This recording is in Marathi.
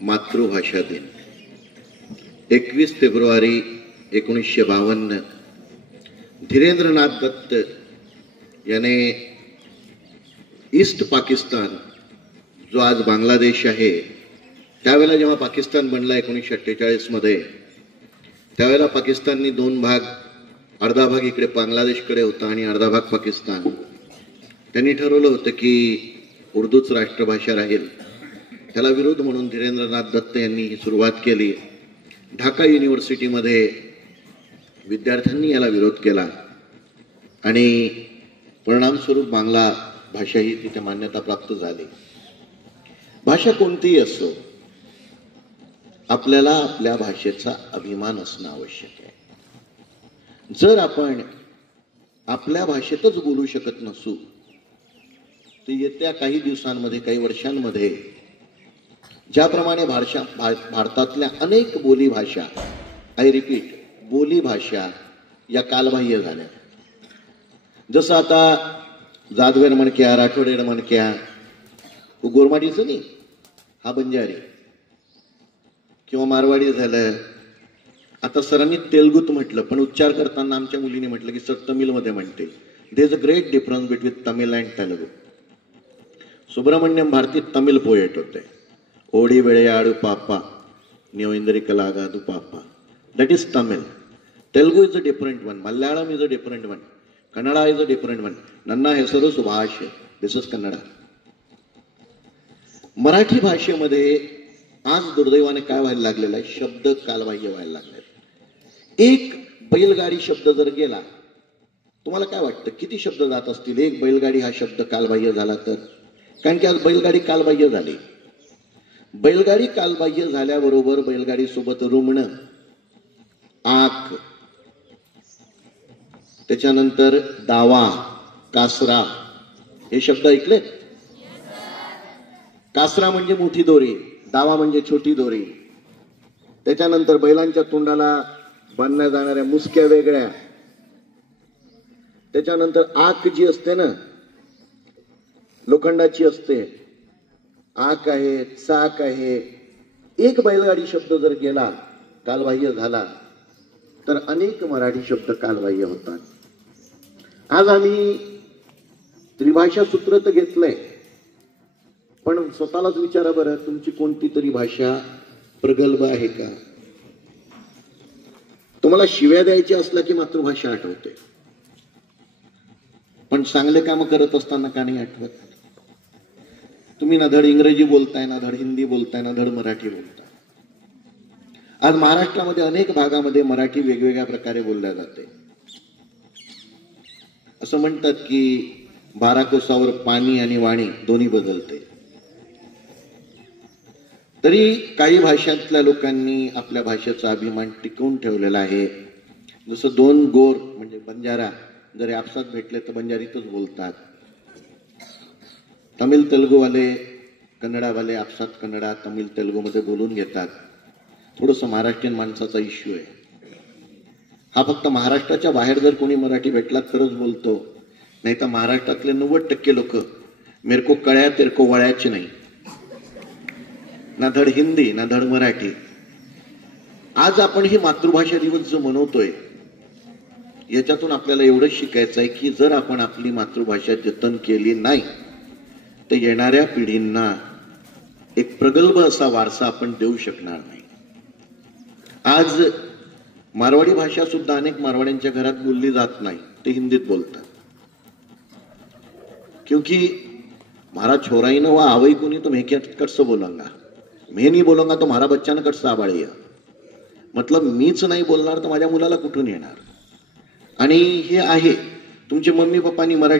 मातृभाषा दिन 21 फेब्रुवारी 1952 धीरेंद्रनाथ दत्त याने ईस्ट पाकिस्तान जो आज बांगलादेश आहे त्यावेळेला जेव्हा पाकिस्तान बनला 1948 मध्ये त्यावेळेला पाकिस्ताननी दोन भाग, अर्धा भाग इकडे बांगलादेशकडे होता आणि अर्धा भाग पाकिस्तान. त्यांनी ठरवलं होतं की उर्दूच राष्ट्रभाषा राहील. त्याला विरोध म्हणून धीरेंद्रनाथ दत्त यांनी ही सुरुवात केली. ढाका युनिव्हर्सिटीमध्ये विद्यार्थ्यांनी याला विरोध केला आणि परिणामस्वरूप बांगला भाषा ही तिथे मान्यता प्राप्त झाली. भाषा कोणतीही असो, आपल्याला आपल्या भाषेचा अभिमान असणं आवश्यक आहे. जर आपण आपल्या भाषेतच बोलू शकत नसू तर येत्या काही दिवसांमध्ये, काही वर्षांमध्ये ज्याप्रमाणे भारतातल्या अनेक बोली भाषा, आय रिपीट, बोली भाषा या कालबाह्य झाल्या. जसं आता जादवेर म्हणक्या, राठोडेर म्हणक्या, गोरमाडीचं नाही, हा बंजारी किंवा मारवाडी झालं. आता सरांनी तेलगूत म्हटलं, पण उच्चार करताना आमच्या मुलीने म्हटलं की सर तमिळमध्ये म्हणते. There is a great difference between Tamil and Telugu. Subramaniam Bharathi Tamil poet होते. ओडी वेळेयाडू पापा न्यू इंद्रिकलागादू पापा, that is Tamil. Telugu is a different one, Malayalam is a different one, Kannada is a different one. नन्ना हेसरू सुभाष, दिस इज कन्नडा. मराठी भाषेमध्ये आज दुर्दैवाने काय व्हायला लागलेलं आहे, शब्द कालबाह्य व्हायला लागले. एक बैलगाडी शब्द जर गेला, तुम्हाला काय वाटतं किती शब्द जात असतील एक बैलगाडी हा शब्द कालबाह्य झाला तर? कारण की आज बैलगाडी कालबाह्य झाली. बैलगाडी कालबाह्य झाल्याबरोबर बैलगाडी सोबत रुमणं, आक, त्याच्यानंतर दावा, कासरा हे शब्द ऐकले? कासरा म्हणजे मोठी दोरी, दावा म्हणजे छोटी दोरी. त्याच्यानंतर बैलांच्या तोंडाला बांधल्या जाणाऱ्या मुसक्या वेगळ्या. त्याच्यानंतर आक जी असते ना, लोखंडाची असते, आक आहे, चाक आहे. एक बैलगाडी शब्द जर गेला, कालबाह्य झाला, तर अनेक मराठी शब्द कालबाह्य होतात. आज आम्ही त्रिभाषा सूत्र तर घेतलंय, पण स्वतःलाच विचारा बरं, तुमची कोणती तरी भाषा प्रगल्भ आहे का? तुम्हाला शिव्या द्यायची असल्या की मातृभाषा आठवते, पण चांगले काम करत असताना का नाही आठवत? तुम्ही ना धड इंग्रजी बोलताय, ना धड हिंदी बोलताय, ना धड मराठी बोलताय. आज महाराष्ट्रामध्ये अनेक भागामध्ये मराठी वेगवेगळ्या प्रकारे बोलल्या जाते. असं म्हणतात की 12 कोसावर पाणी आणि वाणी दोन्ही बदलते. तरी काही भाषांतल्या लोकांनी आपल्या भाषेचा अभिमान टिकवून ठेवलेला आहे. जसं दोन गोर म्हणजे बंजारा जरी आपसात भेटले तर बंजारीतच बोलतात. तमिळ तेलुगूवाले, कन्नडावाले आपसात कन्नडा, तमिळ तेलुगूमध्ये बोलून घेतात. थोडंसं महाराष्ट्रीयन माणसाचा इश्यू आहे. हा फक्त महाराष्ट्राच्या बाहेर जर कोणी मराठी भेटला तरच बोलतो, नाही तर महाराष्ट्रातले 90% लोक मेरे को कळ्या तेरे को वळ्याची नाही, ना धड हिंदी ना धड मराठी. आज आपण ही मातृभाषा दिवस जो मनवतोय, याच्यातून आपल्याला एवढंच शिकायचं आहे की जर आपण आपली मातृभाषा जतन केली नाही तर येणाऱ्या पिढींना एक प्रगल्भ असा वारसा आपण देऊ शकणार नाही. आज मारवाडी भाषा सुद्धा अनेक मारवाड्यांच्या घरात बोलली जात नाही, ते हिंदीत बोलतात. क्योंकि म्हारा छोरा ही ना वह आवई को नहीं तो मैं कट बोलूंगा, मैं नहीं बोलूंगा तो म्हारा बच्चा ना कट सांभाळेगा. मतलब मीच नाही बोलणार तर माझ्या मुलाला कुठून येणार? आणि हे आहे, तुमचे मम्मी पप्पांनी मराठी